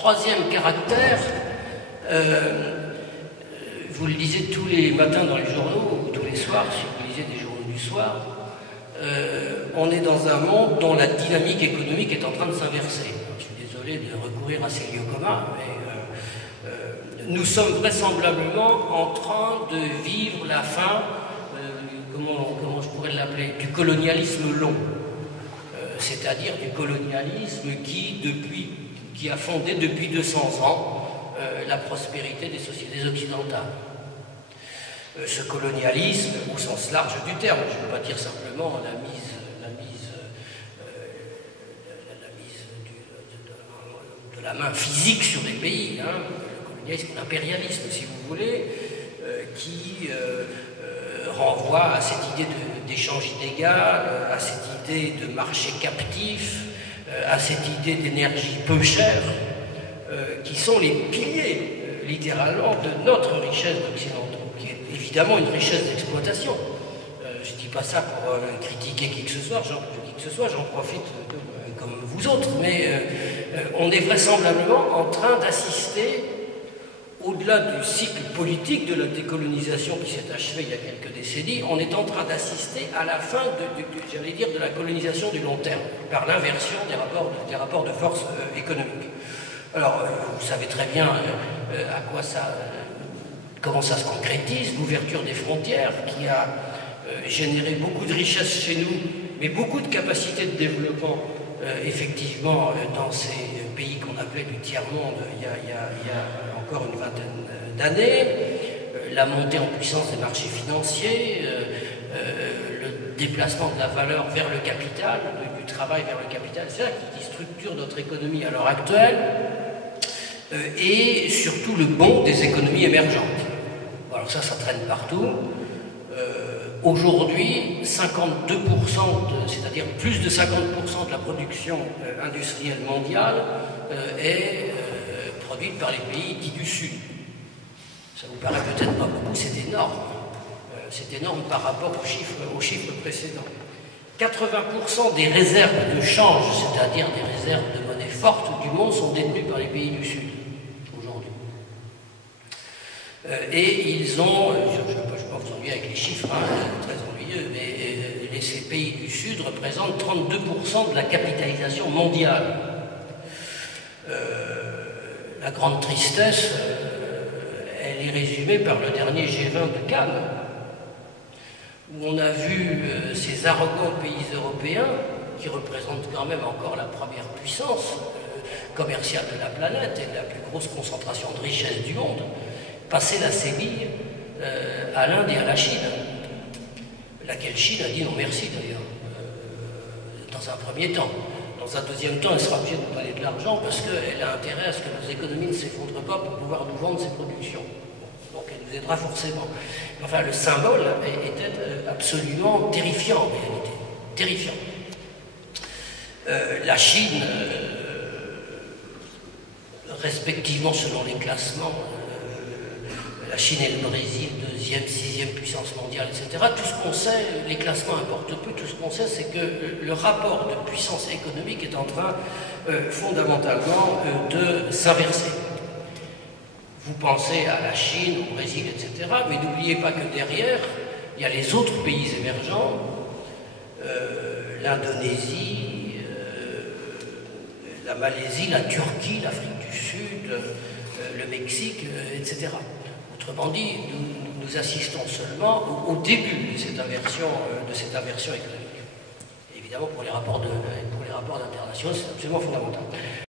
Troisième caractère, vous le lisez tous les matins dans les journaux, ou tous les soirs, si vous lisez des journaux du soir, on est dans un monde dont la dynamique économique est en train de s'inverser. Je suis désolé de recourir à ces lieux communs, mais nous sommes vraisemblablement en train de vivre la fin, comment je pourrais l'appeler, du colonialisme long. C'est-à-dire du colonialisme qui a fondé depuis 200 ans la prospérité des sociétés occidentales. Ce colonialisme, au sens large du terme, je ne veux pas dire simplement la mise de la main physique sur des pays, hein, le colonialisme, l'impérialisme, si vous voulez, qui renvoie à cette idée d'échange inégal, à cette idée de marché captif, à cette idée d'énergie peu chère, qui sont les piliers, littéralement, de notre richesse d'occidentaux, qui est évidemment une richesse d'exploitation. Je ne dis pas ça pour critiquer qui que ce soit, j'en profite comme vous autres, mais on est vraisemblablement en train d'assister, au-delà du cycle politique de la décolonisation qui s'est achevé il y a quelques décennies, on est en train d'assister à la fin, j'allais dire, de la colonisation du long terme, par l'inversion des rapports de force économiques. Alors, vous savez très bien comment ça se concrétise, l'ouverture des frontières qui a généré beaucoup de richesses chez nous, mais beaucoup de capacités de développement, effectivement, dans ces pays qu'on appelait du tiers-monde il y a encore une vingtaine d'années, la montée en puissance des marchés financiers, le déplacement de la valeur vers le capital, du travail vers le capital, c'est ça qui structure notre économie à l'heure actuelle, et surtout le bond des économies émergentes. Alors ça traîne partout. Aujourd'hui, 52%, c'est-à-dire plus de 50% de la production industrielle mondiale est produite par les pays dits du Sud. Ça vous paraît peut-être pas beaucoup, c'est énorme. C'est énorme par rapport aux chiffres précédents. 80% des réserves de change, c'est-à-dire des réserves de monnaie forte du monde, sont détenues par les pays du Sud, aujourd'hui. Et ils ont, je ne vais pas vous ennuyer avec les chiffres, hein, très ennuyeux, mais ces pays du Sud représentent 32% de la capitalisation mondiale. La grande tristesse, elle est résumée par le dernier G20 de Cannes, où on a vu ces arrogants pays européens, qui représentent quand même encore la première puissance commerciale de la planète et la plus grosse concentration de richesse du monde, passer la sémille à l'Inde et à la Chine, laquelle Chine a dit non merci d'ailleurs, dans un premier temps. Dans un deuxième temps, elle sera obligée de nous donner de l'argent parce qu'elle a intérêt à ce que nos économies ne s'effondrent pas pour pouvoir nous vendre ses productions. Donc elle nous aidera forcément. Enfin, le symbole était absolument terrifiant en réalité. Terrifiant. La Chine, respectivement selon les classements, la Chine et le Brésil, 2e, 6e puissance mondiale, etc. Tout ce qu'on sait, les classements importent peu, tout ce qu'on sait, c'est que le rapport de puissance économique est en train fondamentalement de s'inverser. Vous pensez à la Chine, au Brésil, etc., mais n'oubliez pas que derrière, il y a les autres pays émergents, l'Indonésie, la Malaisie, la Turquie, l'Afrique du Sud, le Mexique, etc. Autrement dit, nous assistons seulement au début de cette inversion économique. Évidemment, pour les rapports d'internationaux, c'est absolument fondamental.